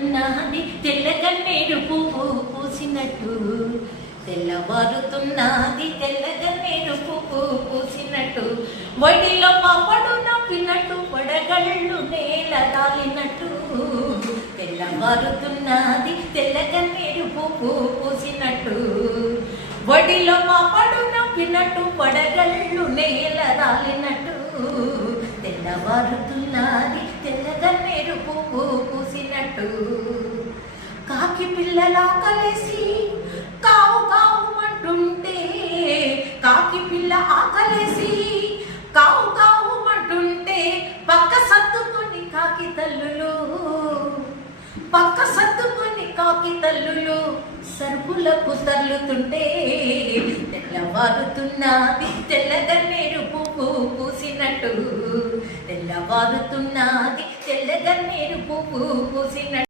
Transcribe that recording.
తెల్లవారుతున్నది తెల్లగన్నేరు పువ్వు పూసినట్టు తెల్లవారుతున్నది తెల్లగన్నేరు పువ్వు పూసినట్టు వడిలో పాపడు నవ్వినట్టు వడగళ్ళు నేల రాలినట్టు తెల్లవారుతున్నది తెల్లగన్నేరు పువ్వు పూసినట్టు వడిలో పాపడు నవ్వినట్టు వడగళ్ళు నేల రాలినట్టు తెల్లవారుతున్నది తెల్లగన్నేరు పువ్వు పూసినట్టు కాకి పిల్లలా కలిసి కావు కావు అంటుంటే కాకి పిల్ల ఆకలేసి కావు కావు అంటుంటే పక్క సర్దుకొని కాకి తల్లులు పక్క సర్దుకొని కాకి తల్లులు సరుకులకు తల్లుతుంటే తెల్లవారుతున్నది తెల్లగన్నేరు పువ్వు పూసినట్టు తెల్లవారుతున్నది తెల్లగన్నేరు పువ్వు పూసినట్టు